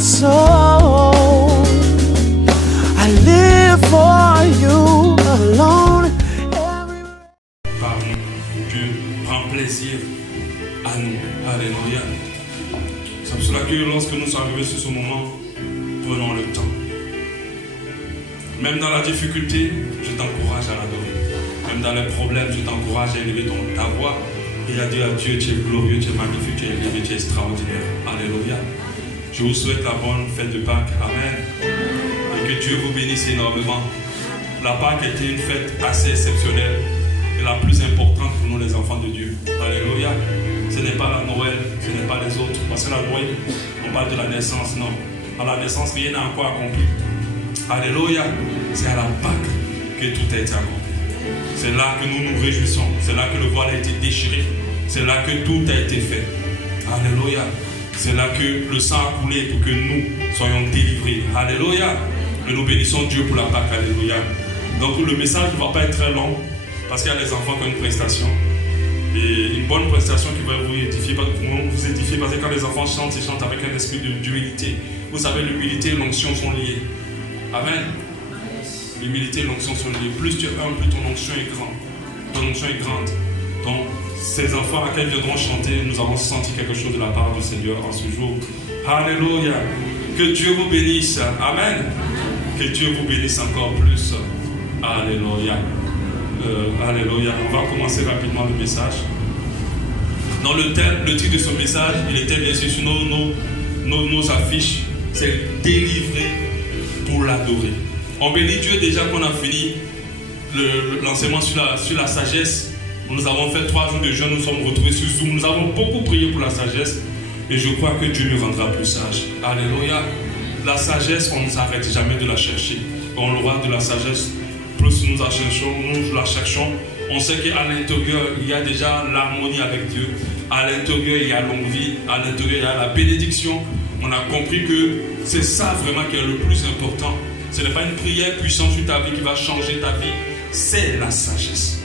soul. I live for you alone. Pardon, Dieu prend plaisir à nous. Alléluia. C'est pour cela que lorsque nous sommes arrivés sur ce moment, prenons le temps. Même dans la difficulté, je t'encourage à l'adorer. Même dans les problèmes, je t'encourage à élever ta voix et à dire à Dieu, tu es glorieux, tu es magnifique, tu es élevé, tu es extraordinaire. Alléluia. Je vous souhaite la bonne fête de Pâques. Amen. Et que Dieu vous bénisse énormément. La Pâques était une fête assez exceptionnelle et la plus importante pour nous les enfants de Dieu. Alléluia. Ce n'est pas la Noël, ce n'est pas les autres. Parce que la Noël, on parle de la naissance, non. À la naissance, rien n'a encore accompli. Alléluia. C'est à la Pâques que tout a été accompli. C'est là que nous nous réjouissons. C'est là que le voile a été déchiré. C'est là que tout a été fait. Alléluia. C'est là que le sang a coulé pour que nous soyons délivrés. Alléluia. Et nous bénissons Dieu pour la Pâque. Alléluia. Donc le message ne va pas être très long parce qu'il y a les enfants qui ont une prestation. Et une bonne prestation qui va vous édifier, parce que quand les enfants chantent, ils chantent avec un esprit d'humilité. Vous savez, l'humilité et l'onction sont liées. Amen. L'humilité et l'onction sont liées. Plus tu es humble, plus ton onction est grande. Ton onction est grande. Donc, ces enfants à qui viendront chanter, nous avons senti quelque chose de la part du Seigneur en ce jour. Alléluia. Que Dieu vous bénisse. Amen. Que Dieu vous bénisse encore plus. Alléluia. Alléluia. On va commencer rapidement le message. Dans le titre de ce message, il était bien sûr sur nos affiches. C'est délivrer pour l'adorer. On bénit Dieu déjà qu'on a fini l'enseignement sur la sagesse. Nous avons fait 3 jours de jeûne, nous sommes retrouvés sur Zoom. Nous avons beaucoup prié pour la sagesse. Et je crois que Dieu nous rendra plus sages. Alléluia. La sagesse, on ne s'arrête jamais de la chercher. On l'aura de la sagesse. Plus nous la cherchons, on sait qu'à l'intérieur, il y a déjà l'harmonie avec Dieu. À l'intérieur, il y a longue vie. À l'intérieur, il y a la bénédiction. On a compris que c'est ça vraiment qui est le plus important. Ce n'est pas une prière puissante sur ta vie qui va changer ta vie. C'est la sagesse.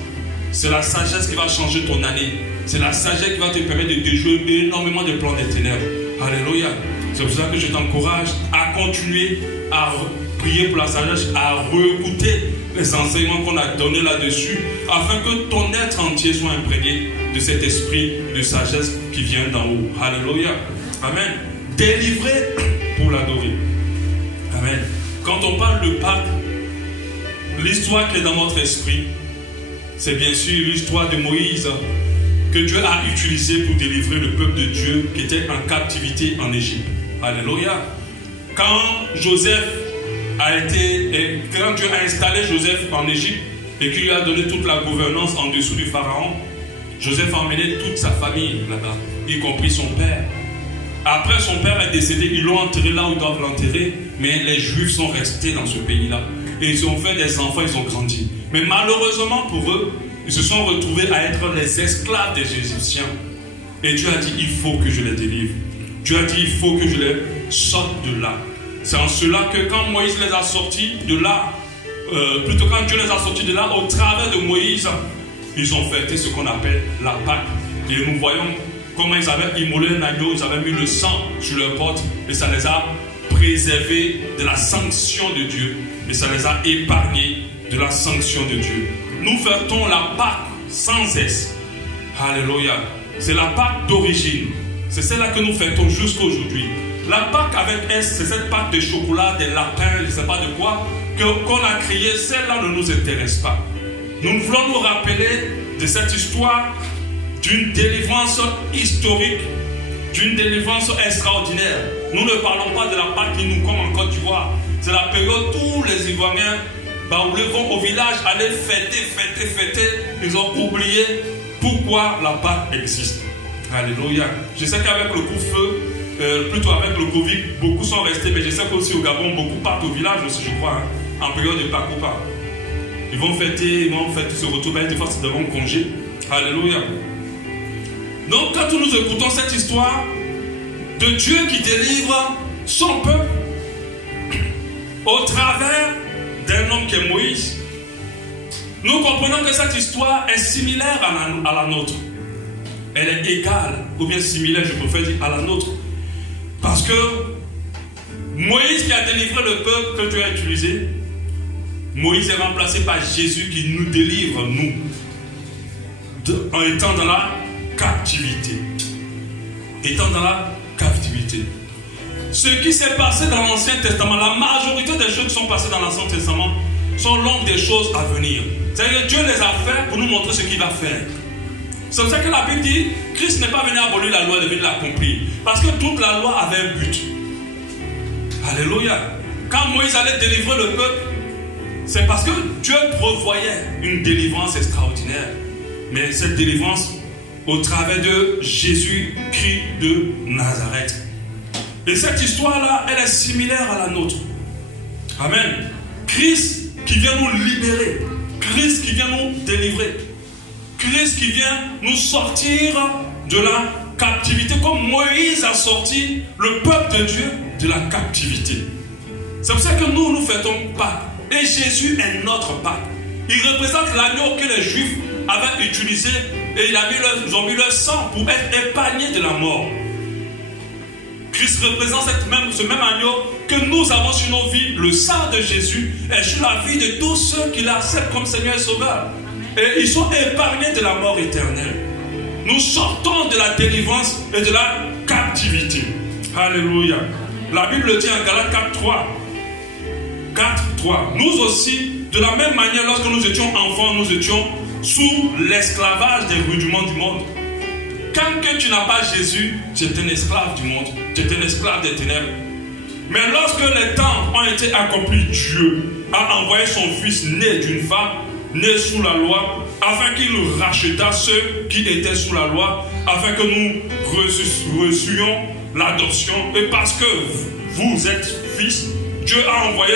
C'est la sagesse qui va changer ton année. C'est la sagesse qui va te permettre de déjouer énormément de plans des ténèbres. Alléluia. C'est pour ça que je t'encourage à continuer à prier pour la sagesse, à réécouter les enseignements qu'on a donnés là-dessus, afin que ton être entier soit imprégné de cet esprit de sagesse qui vient d'en haut. Alléluia. Amen. Délivré pour l'adorer. Amen. Quand on parle de Pâques, l'histoire qui est dans notre esprit, c'est bien sûr l'histoire de Moïse que Dieu a utilisé pour délivrer le peuple de Dieu qui était en captivité en Égypte. Alléluia. Quand Dieu a installé Joseph en Égypte et qu'il lui a donné toute la gouvernance en dessous du pharaon, Joseph a emmené toute sa famille là-bas, y compris son père. Après, son père est décédé, ils l'ont enterré là où ils doivent l'enterrer, mais les Juifs sont restés dans ce pays-là. Et ils ont fait des enfants, ils ont grandi. Mais malheureusement pour eux, ils se sont retrouvés à être les esclaves des Égyptiens. Et Dieu a dit, il faut que je les délivre. Dieu a dit, il faut que je les sorte de là. C'est en cela que quand Moïse les a sortis de là, quand Dieu les a sortis de là, au travers de Moïse, ils ont fêté ce qu'on appelle la Pâque. Et nous voyons comment ils avaient immolé un agneau, ils avaient mis le sang sur leur porte, et ça les a préservés de la sanction de Dieu. Et ça les a épargnés de la sanction de Dieu. Nous fêtons la Pâque sans S. Alléluia. C'est la Pâque d'origine. C'est celle-là que nous fêtons jusqu'à aujourd'hui. La Pâque avec S, c'est cette Pâque de chocolat, des lapins, je ne sais pas de quoi, qu'on a crié, celle-là ne nous intéresse pas. Nous voulons nous rappeler de cette histoire d'une délivrance historique, d'une délivrance extraordinaire. Nous ne parlons pas de la Pâque qui nous comme en Côte d'Ivoire. C'est la période où les Ivoiriens vont au village aller fêter. Ils ont oublié pourquoi la Pâque existe. Alléluia. Je sais qu'avec le coup-feu, plutôt avec le Covid, beaucoup sont restés, mais je sais qu'aussi au Gabon, beaucoup partent au village aussi, je crois, en période de Pâques ou pas. Ils vont fêter, se retrouver, des fois c'est de longs congés. Alléluia. Donc quand nous écoutons cette histoire de Dieu qui délivre son peuple au travers d'un homme qui est Moïse, nous comprenons que cette histoire est similaire à la nôtre. Elle est égale, ou bien similaire, je préfère dire, à la nôtre. Parce que Moïse qui a délivré le peuple que Dieu a utilisé, Moïse est remplacé par Jésus qui nous délivre, nous, en étant dans la captivité. Étant dans la captivité. Ce qui s'est passé dans l'Ancien Testament, la majorité des choses qui sont passées dans l'Ancien Testament sont l'ombre des choses à venir. C'est-à-dire que Dieu les a fait pour nous montrer ce qu'il va faire. C'est pour ça que la Bible dit, Christ n'est pas venu abolir la loi, il est venu l'accomplir. Parce que toute la loi avait un but. Alléluia. Quand Moïse allait délivrer le peuple, c'est parce que Dieu prévoyait une délivrance extraordinaire. Mais cette délivrance, au travers de Jésus-Christ de Nazareth. Et cette histoire-là, elle est similaire à la nôtre. Amen. Christ qui vient nous libérer. Christ qui vient nous délivrer. Christ qui vient nous sortir de la captivité, comme Moïse a sorti le peuple de Dieu de la captivité. C'est pour ça que nous fêtons Pâques. Et Jésus est notre Pâques. Il représente l'agneau que les Juifs avaient utilisé et ils ont mis leur sang pour être épargnés de la mort. Christ représente ce même agneau que nous avons sur nos vies. Le sang de Jésus est sur la vie de tous ceux qui l'acceptent comme Seigneur et Sauveur. Et ils sont épargnés de la mort éternelle. Nous sortons de la délivrance et de la captivité. Alléluia. La Bible le dit en Galates 4:3. 4:3. Nous aussi, de la même manière, lorsque nous étions enfants, nous étions sous l'esclavage des rudiments du monde. Quand que tu n'as pas Jésus, tu es un esclave du monde. Tu es un esclave des ténèbres. Mais lorsque les temps ont été accomplis, Dieu a envoyé son Fils né d'une femme, né sous la loi, afin qu'il racheta ceux qui étaient sous la loi, afin que nous reçuions l'adoption. Et parce que vous êtes fils, Dieu a envoyé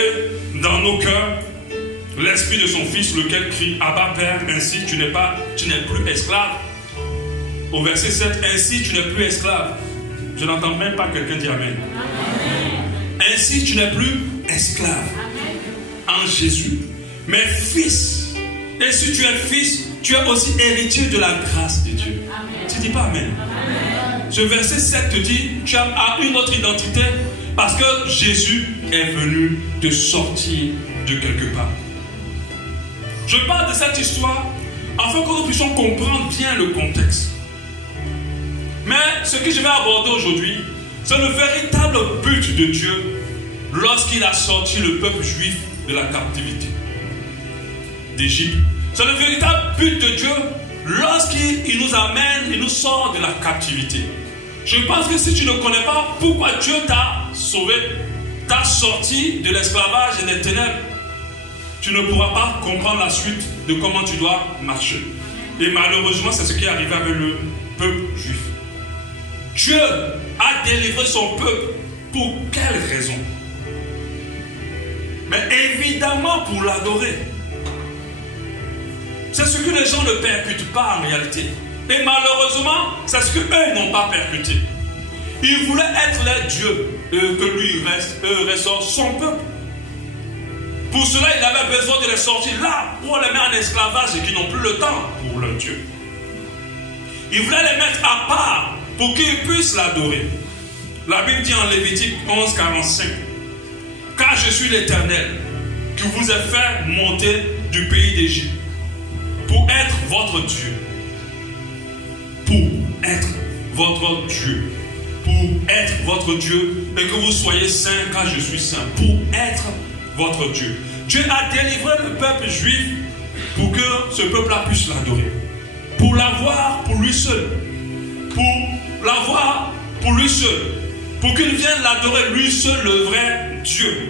dans nos cœurs l'esprit de son Fils, lequel crie Abba Père. Ainsi tu n'es plus esclave. Au verset 7, ainsi tu n'es plus esclave. Je n'entends même pas quelqu'un dire Amen. Amen. Ainsi tu n'es plus esclave. Amen. En Jésus, mais fils. Et si tu es fils, tu es aussi héritier de la grâce de Dieu. Amen. Tu ne dis pas Amen. Amen. Ce verset 7 te dit, tu as une autre identité parce que Jésus est venu te sortir de quelque part. Je parle de cette histoire afin que nous puissions comprendre bien le contexte. Mais ce que je vais aborder aujourd'hui, c'est le véritable but de Dieu lorsqu'il a sorti le peuple juif de la captivité d'Égypte. C'est le véritable but de Dieu lorsqu'il nous amène, il nous sort de la captivité. Je pense que si tu ne connais pas pourquoi Dieu t'a sauvé, t'a sorti de l'esclavage et des ténèbres, tu ne pourras pas comprendre la suite de comment tu dois marcher. Et malheureusement, c'est ce qui est arrivé avec le peuple juif. Dieu a délivré son peuple pour quelle raison? Mais évidemment pour l'adorer. C'est ce que les gens ne percutent pas en réalité. Et malheureusement, c'est ce qu'eux n'ont pas percuté. Ils voulaient être leur Dieu, que lui reste son peuple. Pour cela, il avait besoin de les sortir là pour les mettre en esclavage et qui n'ont plus le temps pour leur Dieu. Il voulait les mettre à part pour qu'ils puissent l'adorer. La Bible dit en Lévitique 11:45, car je suis l'Éternel qui vous ai fait monter du pays d'Égypte pour être votre Dieu. Pour être votre Dieu. Pour être votre Dieu et que vous soyez saints car je suis saint. Pour être votre Dieu. Dieu a délivré le peuple juif pour que ce peuple-là puisse l'adorer. Pour l'avoir pour lui seul. Pour l'avoir pour lui seul. Pour qu'il vienne l'adorer lui seul, le vrai Dieu.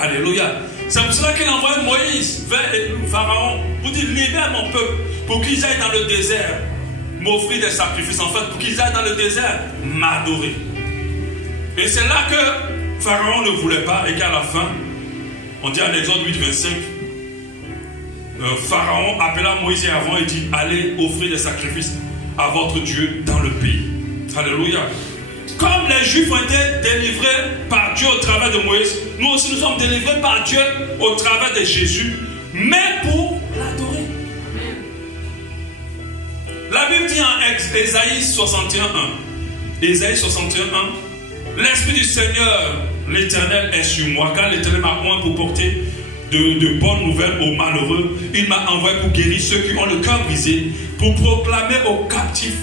Alléluia. C'est pour cela qu'il a envoyé Moïse vers le Pharaon pour dire libère mon peuple pour qu'ils aillent dans le désert m'offrir des sacrifices, en fait, pour qu'ils aillent dans le désert m'adorer. Et c'est là que Pharaon ne voulait pas et qu'à la fin, on dit en Exode 8:25, Pharaon appela Moïse et Aaron et dit allez offrir des sacrifices à votre Dieu dans le pays. Alléluia. Comme les Juifs ont été délivrés par Dieu au travers de Moïse, nous aussi nous sommes délivrés par Dieu au travers de Jésus, mais pour l'adorer. La Bible dit en Ésaïe 61:1, Ésaïe 61:1, l'Esprit du Seigneur l'Éternel est sur moi, car l'Éternel m'a oint pour porter de bonnes nouvelles aux malheureux. Il m'a envoyé pour guérir ceux qui ont le cœur brisé, pour proclamer aux captifs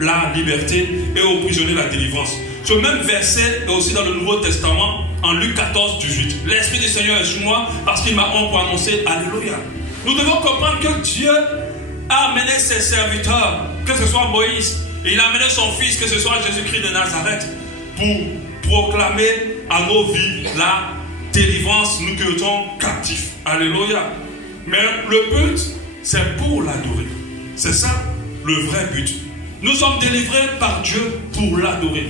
la liberté et aux prisonniers la délivrance. Ce même verset est aussi dans le Nouveau Testament, en Luc 14, 18. L'Esprit du Seigneur est sur moi parce qu'il m'a oint pour annoncer Alléluia. Nous devons comprendre que Dieu a amené ses serviteurs, que ce soit Moïse, et il a amené son fils, que ce soit Jésus-Christ de Nazareth, pour proclamer à nos vies la délivrance, nous qui étions captifs. Alléluia. Mais le but, c'est pour l'adorer. C'est ça le vrai but. Nous sommes délivrés par Dieu pour l'adorer.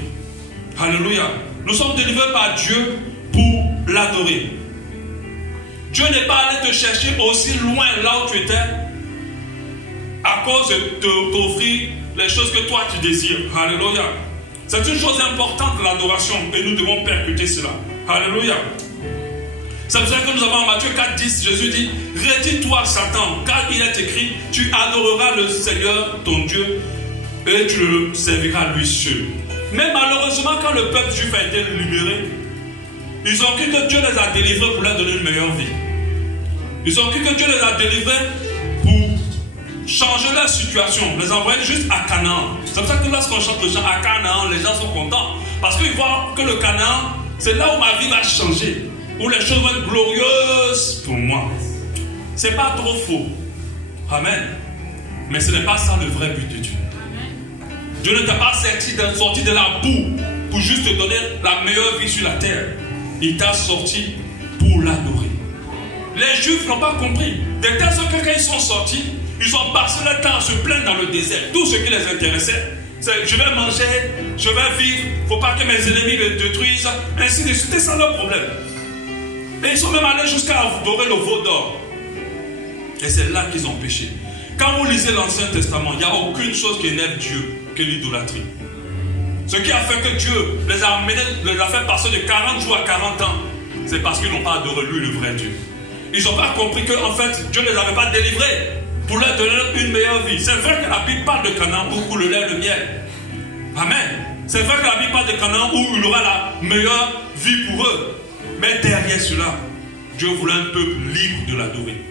Alléluia. Nous sommes délivrés par Dieu pour l'adorer. Dieu n'est pas allé te chercher aussi loin là où tu étais à cause de t'offrir les choses que toi tu désires. Alléluia. C'est une chose importante, l'adoration, et nous devons percuter cela. Alléluia. C'est pour ça que nous avons en Matthieu 4,10, Jésus dit, retire-toi Satan, car il est écrit, tu adoreras le Seigneur ton Dieu et tu le serviras lui seul. Mais malheureusement, quand le peuple juif a été libéré, ils ont cru que Dieu les a délivrés pour leur donner une meilleure vie. Ils ont cru que Dieu les a délivrés pour changer leur situation, les envoyer juste à Canaan. C'est pour ça que lorsqu'on chante le chant à Canaan, les gens sont contents. Parce qu'ils voient que le Canaan, c'est là où ma vie va changer, où les choses vont être glorieuses pour moi. C'est pas trop faux. Amen. Mais ce n'est pas ça le vrai but de Dieu. Dieu ne t'a pas sorti de la boue pour juste te donner la meilleure vie sur la terre. Il t'a sorti pour l'adorer. Les Juifs n'ont pas compris. De telle sorte que quand ils sont sortis, ils ont passé le temps à se plaindre dans le désert. Tout ce qui les intéressait, c'est je vais manger, je vais vivre, il ne faut pas que mes ennemis me détruisent, ainsi de suite. C'était ça leur problème. Et ils sont même allés jusqu'à adorer le veau d'or. Et c'est là qu'ils ont péché. Quand vous lisez l'Ancien Testament, il n'y a aucune chose qui énerve Dieu que l'idolâtrie. Ce qui a fait que Dieu les a amenés, les a fait passer de 40 jours à 40 ans, c'est parce qu'ils n'ont pas adoré lui, le vrai Dieu. Ils n'ont pas compris que en fait, Dieu ne les avait pas délivrés pour leur donner une meilleure vie. C'est vrai que la Bible parle de Canaan où le lait et le miel. Amen. C'est vrai que la Bible parle de Canaan où il aura la meilleure vie pour eux. Mais derrière cela, Dieu voulait un peuple libre de l'adorer.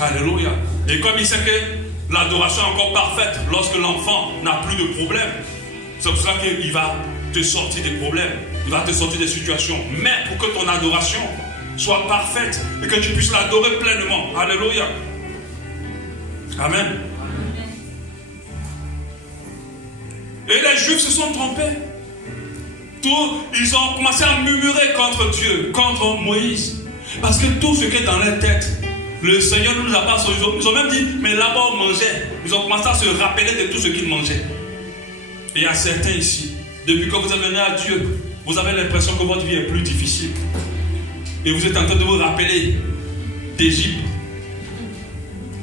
Alléluia. Et comme il sait que l'adoration est encore parfaite lorsque l'enfant n'a plus de problème, c'est pour ça qu'il va te sortir des problèmes, il va te sortir des situations. Mais pour que ton adoration soit parfaite et que tu puisses l'adorer pleinement. Alléluia. Amen. Et les Juifs se sont trompés. Ils ont commencé à murmurer contre Dieu, contre Moïse. Parce que tout ce qui est dans leur tête, le Seigneur ne nous a pas sauvé. Ils ont même dit, mais là-bas on mangeait. Ils ont commencé à se rappeler de tout ce qu'ils mangeaient. Et il y a certains ici, depuis que vous êtes venus à Dieu, vous avez l'impression que votre vie est plus difficile. Et vous êtes en train de vous rappeler d'Égypte.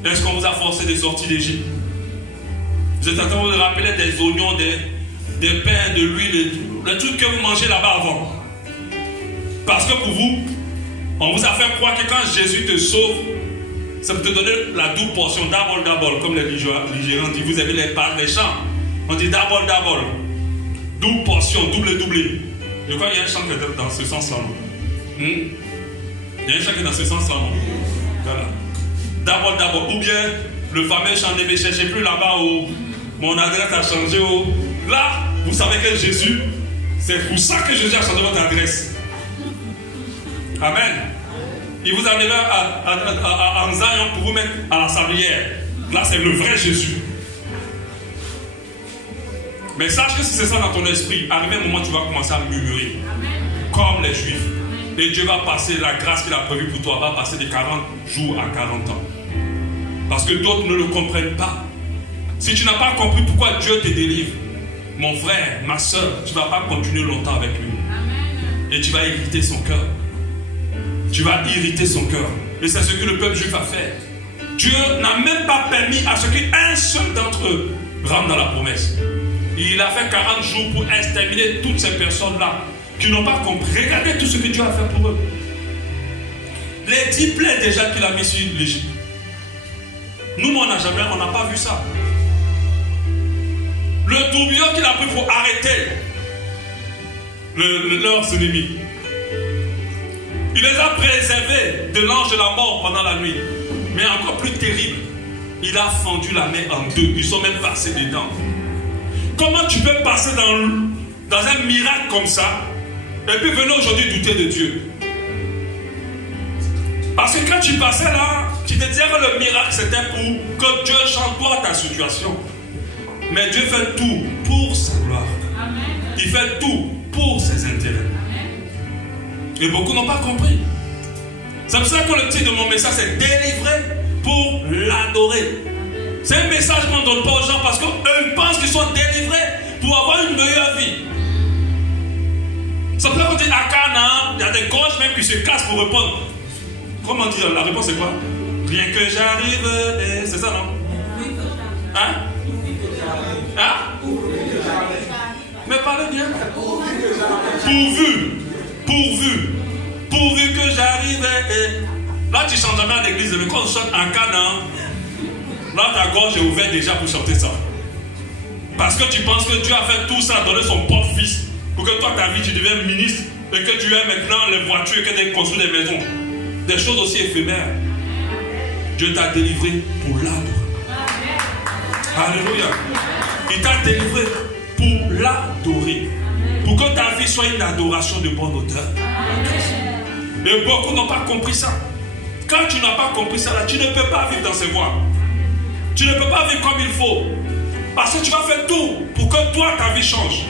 Est-ce qu'on vous a forcé de sortir d'Égypte? Vous êtes en train de vous rappeler des oignons, des pains, de l'huile, les trucs que vous mangez là-bas avant. Parce que pour vous, on vous a fait croire que quand Jésus te sauve, ça peut te donner la double portion, double, comme les Nigérians disent. Vous avez les chants. On dit double. Double portion, double. Je crois qu'il y a un chant qui est dans ce sens-là. Il y a un chant qui est dans ce sens-là. Voilà. Double. Ou bien le fameux chant ne me cherchez plus là-bas où mon adresse a changé. Là, vous savez que Jésus, c'est pour ça que Jésus a changé votre adresse. Amen. Il vous a enlevé en Zion pour vous mettre à la sablière. Là, c'est le vrai Jésus. Mais sache que si c'est ça dans ton esprit, arrivé un moment, tu vas commencer à murmurer. Comme les Juifs. Et Dieu va passer la grâce qu'il a prévue pour toi, va passer de 40 jours à 40 ans. Parce que d'autres ne le comprennent pas. Si tu n'as pas compris pourquoi Dieu te délivre, mon frère, ma soeur, tu ne vas pas continuer longtemps avec lui. Et tu vas irriter son cœur. Tu vas irriter son cœur. Et c'est ce que le peuple juif a fait. Dieu n'a même pas permis à ce qu'un seul d'entre eux rentre dans la promesse. Il a fait 40 jours pour exterminer toutes ces personnes-là qui n'ont pas compris. Regardez tout ce que Dieu a fait pour eux. Les 10 plaies déjà qu'il a mis sur l'Égypte. Nous, on n'a pas vu ça. Le tourbillon qu'il a pris pour arrêter leurs ennemis. Il les a préservés de l'ange de la mort pendant la nuit. Mais encore plus terrible, il a fendu la mer en deux. Ils sont même passés dedans. Comment tu peux passer dans un miracle comme ça et puis venir aujourd'hui douter de Dieu? Parce que quand tu passais là, tu te disais que le miracle c'était pour que Dieu change toi ta situation. Mais Dieu fait tout pour sa gloire. Amen. Il fait tout pour ses intérêts. Amen. Et beaucoup n'ont pas compris. C'est pour ça que le titre de mon message c'est délivrer pour l'adorer. C'est un message qu'on ne donne pas aux gens parce qu'eux pensent qu'ils sont délivrés pour avoir une meilleure vie. C'est pour ça qu'on dit à Canaan, il y a des gorges même qui se cassent pour répondre. Comment dire? La réponse c'est quoi? Rien que j'arrive, c'est ça non? Hein? Hein? Mais parlez bien. Pourvu que j'arrive. Là tu chantes jamais à l'église, mais quand on chante en Canaan, là ta gorge est ouverte déjà pour chanter ça. Parce que tu penses que Dieu a fait tout ça, donné son propre fils, pour que toi ta vie tu deviennes ministre, et que tu aies maintenant les voitures, et que tu construis des maisons. Des choses aussi éphémères. Dieu t'a délivré pour l'adorer. Alléluia. Il t'a délivré pour l'adorer. Pour que ta vie soit une adoration de bonne odeur. Et beaucoup n'ont pas compris ça. Quand tu n'as pas compris ça, là, tu ne peux pas vivre dans ces voies. Tu ne peux pas vivre comme il faut. Parce que tu vas faire tout pour que toi, ta vie change.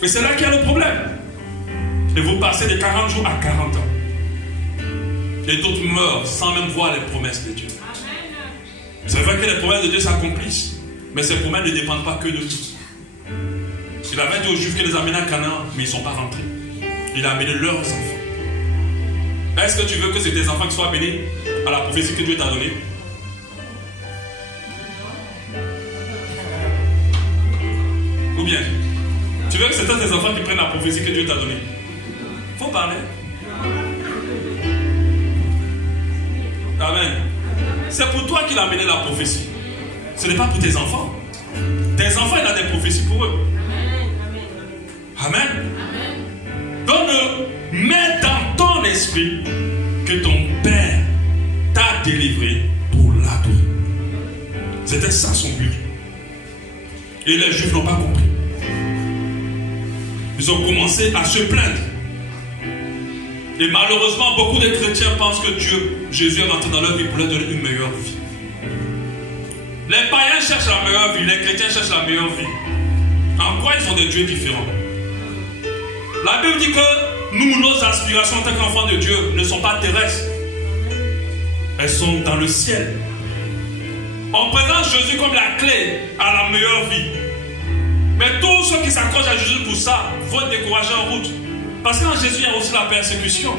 Et c'est là qu'il y a le problème. Et vous passez de 40 jours à 40 ans. Et d'autres meurent sans même voir les promesses de Dieu. C'est vrai que les promesses de Dieu s'accomplissent. Mais ces promesses ne dépendent pas que de nous. Il avait dit aux Juifs qu'il les amenait à Canaan, mais ils ne sont pas rentrés. Il a amené leurs enfants. Est-ce que tu veux que c'est tes enfants qui soient amenés à la prophétie que Dieu t'a donnée? Ou bien, tu veux que c'est tes enfants qui prennent la prophétie que Dieu t'a donnée? Il faut parler. Amen. C'est pour toi qu'il a amené la prophétie. Ce n'est pas pour tes enfants. Tes enfants, il a des prophéties pour eux. Amen. Donc, mets dans ton esprit que ton Père t'a délivré pour l'adorer. C'était ça son but. Et les Juifs n'ont pas compris. Ils ont commencé à se plaindre. Et malheureusement, beaucoup de chrétiens pensent que Jésus est rentré dans leur vie pour leur donner une meilleure vie. Les païens cherchent la meilleure vie, les chrétiens cherchent la meilleure vie. En quoi ils sont des dieux différents? La Bible dit que nous, nos aspirations en tant qu'enfants de Dieu ne sont pas terrestres. Elles sont dans le ciel. On présente Jésus comme la clé à la meilleure vie. Mais tous ceux qui s'accrochent à Jésus pour ça vont être découragés en route. Parce qu'en Jésus, il y a aussi la persécution.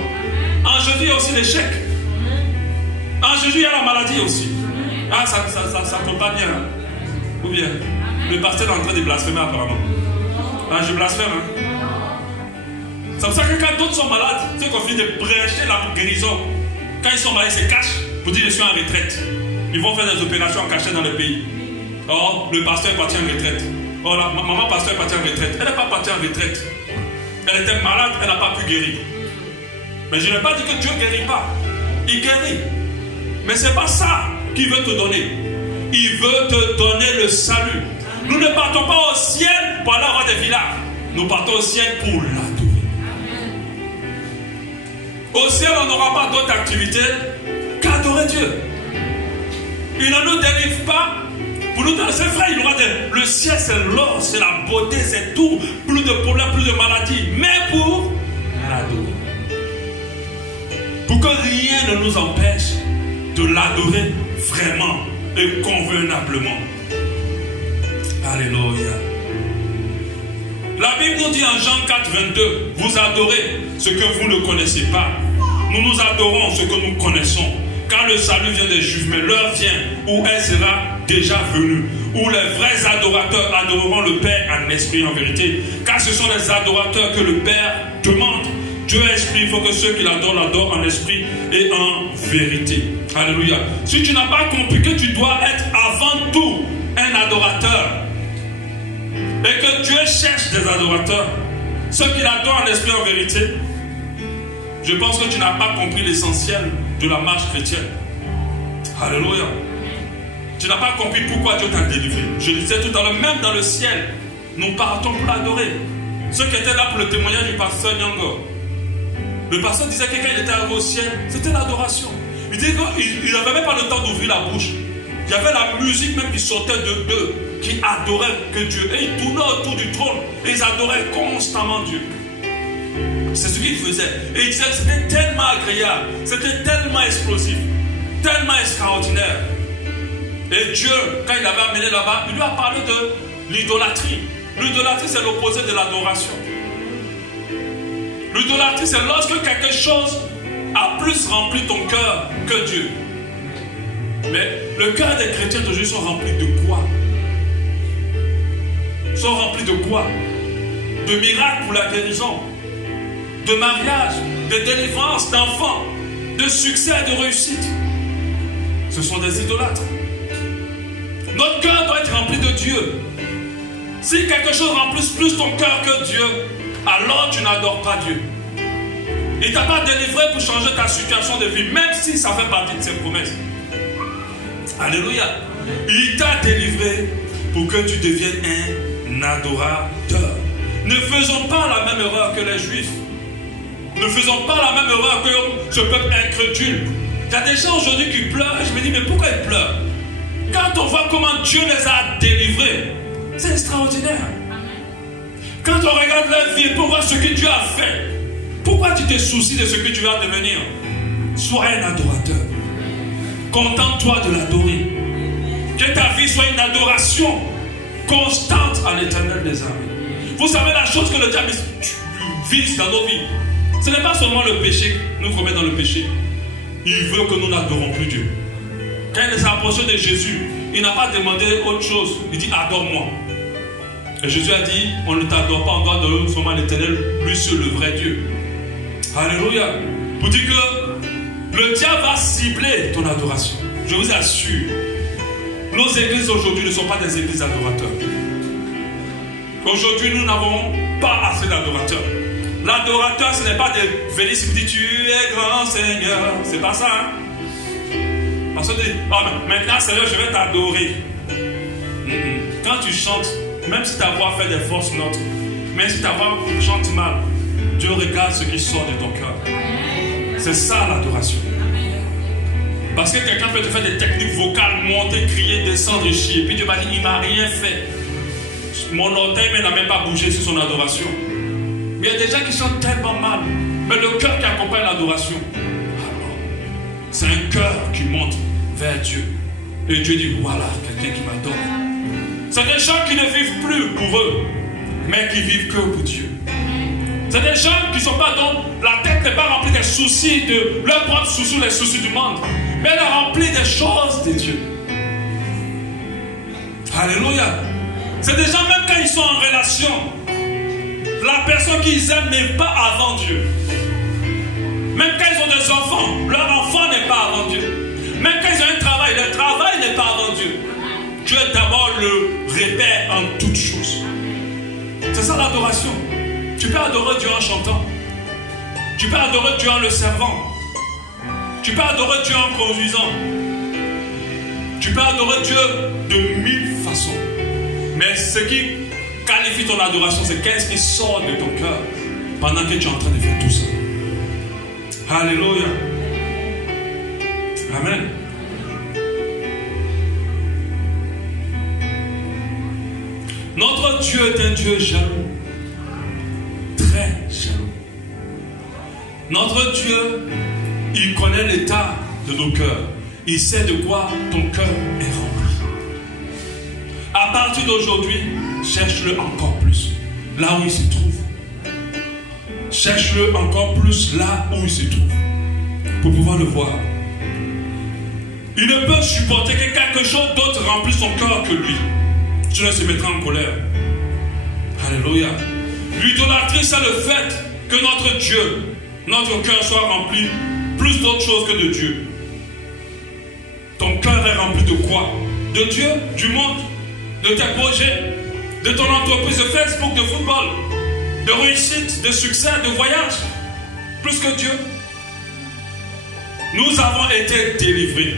En Jésus, il y a aussi l'échec. En Jésus, il y a la maladie aussi. Ah, ça ne compte pas bien. Hein? Ou bien, le pasteur est en train de blasphémer apparemment. Ah, je blasphème. Hein? C'est pour ça que quand d'autres sont malades, ceux qui ont fini de prêcher la guérison, quand ils sont malades, ils se cachent pour dire je suis en retraite. Ils vont faire des opérations en cachette dans le pays. Or, le pasteur est parti en retraite. Or, la maman pasteur est partie en retraite. Elle n'est pas partie en retraite. Elle était malade, elle n'a pas pu guérir. Mais je n'ai pas dit que Dieu ne guérit pas. Il guérit. Mais ce n'est pas ça qu'il veut te donner. Il veut te donner le salut. Nous ne partons pas au ciel pour aller avoir des villas. Nous partons au ciel pour l'adorer. Au ciel, on n'aura pas d'autre activité qu'adorer Dieu. Il ne nous délivre pas. Pour nous, c'est vrai, il aura le ciel, c'est l'or, c'est la beauté, c'est tout. Plus de problèmes, plus de maladies. Mais pour l'adorer. Pour que rien ne nous empêche de l'adorer vraiment et convenablement. Alléluia. La Bible nous dit en Jean 4, 22, vous adorez ce que vous ne connaissez pas. Nous nous adorons ce que nous connaissons. Car le salut vient des Juifs, mais l'heure vient où elle sera déjà venue. Où les vrais adorateurs adoreront le Père en esprit et en vérité. Car ce sont les adorateurs que le Père demande. Dieu est esprit, il faut que ceux qui l'adorent l'adorent en esprit et en vérité. Alléluia. Si tu n'as pas compris que tu dois être avant tout un adorateur, et que Dieu cherche des adorateurs, Ceux qui l'adorent en esprit en vérité, je pense que tu n'as pas compris l'essentiel de la marche chrétienne. Alléluia. Tu n'as pas compris pourquoi Dieu t'a délivré. Je le disais tout à l'heure, même dans le ciel, nous partons pour l'adorer. Ceux qui étaient là pour le témoignage du pasteur Nyango, le pasteur disait que quand il était arrivé au ciel, c'était l'adoration. Il disait qu'il n'avait même pas le temps d'ouvrir la bouche. Il y avait la musique même qui sortait d'eux, qui adorait que Dieu. Et ils tournaient autour du trône et ils adoraient constamment Dieu. C'est ce qu'ils faisaient. Et il disait que c'était tellement agréable, c'était tellement explosif, tellement extraordinaire. Et Dieu, quand il l'avait amené là-bas, il lui a parlé de l'idolâtrie. L'idolâtrie, c'est l'opposé de l'adoration. L'idolâtrie, c'est lorsque quelque chose a plus rempli ton cœur que Dieu. Mais le cœur des chrétiens d'aujourd'hui sont remplis de quoi? Sont remplis de quoi? De miracles pour la guérison, de mariage, de délivrance, d'enfants, de succès et de réussite. Ce sont des idolâtres. Notre cœur doit être rempli de Dieu. Si quelque chose remplit plus ton cœur que Dieu, alors tu n'adores pas Dieu. Il ne t'a pas délivré pour changer ta situation de vie, même si ça fait partie de ses promesses. Alléluia. Il t'a délivré pour que tu deviennes un adorateur. Ne faisons pas la même erreur que les Juifs. Ne faisons pas la même erreur que ce peuple incrédule. Il y a des gens aujourd'hui qui pleurent. Et je me dis, mais pourquoi ils pleurent? Quand on voit comment Dieu les a délivrés, c'est extraordinaire. Quand on regarde leur vie pour voir ce que Dieu a fait, pourquoi tu te soucies de ce que tu vas devenir? Sois un adorateur. Contente-toi de l'adorer. Que ta vie soit une adoration constante à l'Éternel des armées. Vous savez la chose que le diable vise dans nos vies. Ce n'est pas seulement le péché qui nous remet dans le péché. Il veut que nous n'adorons plus Dieu. Quand il s'est approché de Jésus, il n'a pas demandé autre chose. Il dit adore-moi. Et Jésus a dit on ne t'adore pas, on doit adorer seulement l'Éternel, lui seul le vrai Dieu. Alléluia. Pour dire que le diable va cibler ton adoration. Je vous assure. Nos églises aujourd'hui ne sont pas des églises adorateurs. Aujourd'hui, nous n'avons pas assez d'adorateurs. L'adorateur, ce n'est pas de venir se dire tu es grand Seigneur. C'est pas ça. Hein? Parce que maintenant, Seigneur, je vais t'adorer. Quand tu chantes, même si ta voix fait des fausses notes, même si ta voix chante mal, Dieu regarde ce qui sort de ton cœur. C'est ça l'adoration. Parce que quelqu'un peut te faire des techniques vocales, monter, crier, descendre et chier. Puis Dieu va dire, il ne m'a rien fait. Mon orteil n'a même pas bougé sur son adoration. Mais il y a des gens qui chantent tellement mal. Mais le cœur qui accompagne l'adoration, c'est un cœur qui monte vers Dieu. Et Dieu dit, voilà, quelqu'un qui m'adore. C'est des gens qui ne vivent plus pour eux, mais qui vivent que pour Dieu. C'est des gens qui ne sont pas dont la tête n'est pas remplie des soucis de leurs propres soucis, les soucis du monde, mais elle est remplie des choses de Dieu. Alléluia. C'est des gens, même quand ils sont en relation, la personne qu'ils aiment n'est pas avant Dieu. Même quand ils ont des enfants, leur enfant n'est pas avant Dieu. Même quand ils ont un travail, leur travail n'est pas avant Dieu. Dieu est d'abord le repère en toutes choses. C'est ça l'adoration. Tu peux adorer Dieu en chantant. Tu peux adorer Dieu en le servant. Tu peux adorer Dieu en conduisant. Tu peux adorer Dieu de 1000 façons. Mais ce qui qualifie ton adoration, c'est qu'est-ce qui sort de ton cœur pendant que tu es en train de faire tout ça. Alléluia. Amen. Notre Dieu est un Dieu jaloux. Très jaloux. Notre Dieu, il connaît l'état de nos cœurs. Il sait de quoi ton cœur est rempli. À partir d'aujourd'hui, cherche-le encore plus. Là où il se trouve. Cherche-le encore plus là où il se trouve. Pour pouvoir le voir. Il ne peut supporter que quelque chose d'autre remplisse son cœur que lui. Dieu se mettra en colère. Alléluia. L'idolâtrie, c'est le fait que notre Dieu, notre cœur soit rempli plus d'autres choses que de Dieu. Ton cœur est rempli de quoi? De Dieu, du monde, de tes projets, de ton entreprise de Facebook, de football. de réussite, de succès, de voyage, plus que Dieu. Nous avons été délivrés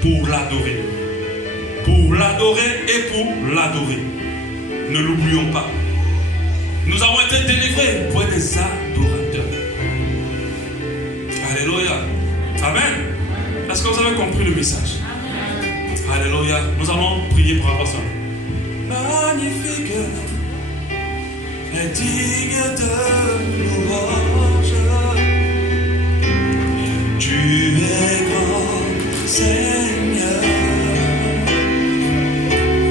pour l'adorer. Pour l'adorer et pour l'adorer. Ne l'oublions pas. Nous avons été délivrés pour être des adorateurs. Alléluia. Amen. Est-ce que vous avez compris le message? Alléluia. Nous allons prier pour la personne. Magnifique et digne de louange. Tu es grand, Seigneur.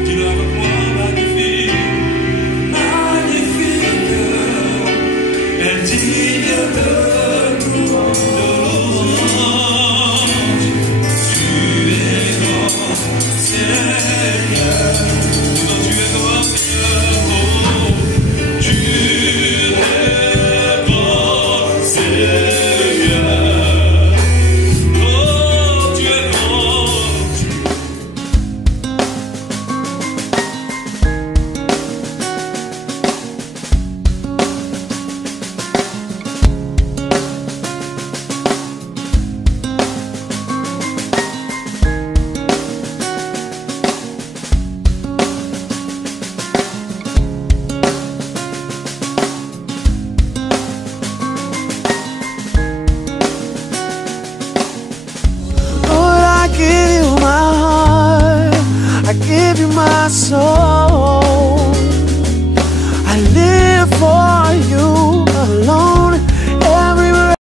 Dis-le avec moi, magnifique. Magnifique et digne de louange. Tu es grand, Seigneur. Tu es grand, Seigneur. Oh, tu es grand, Seigneur. So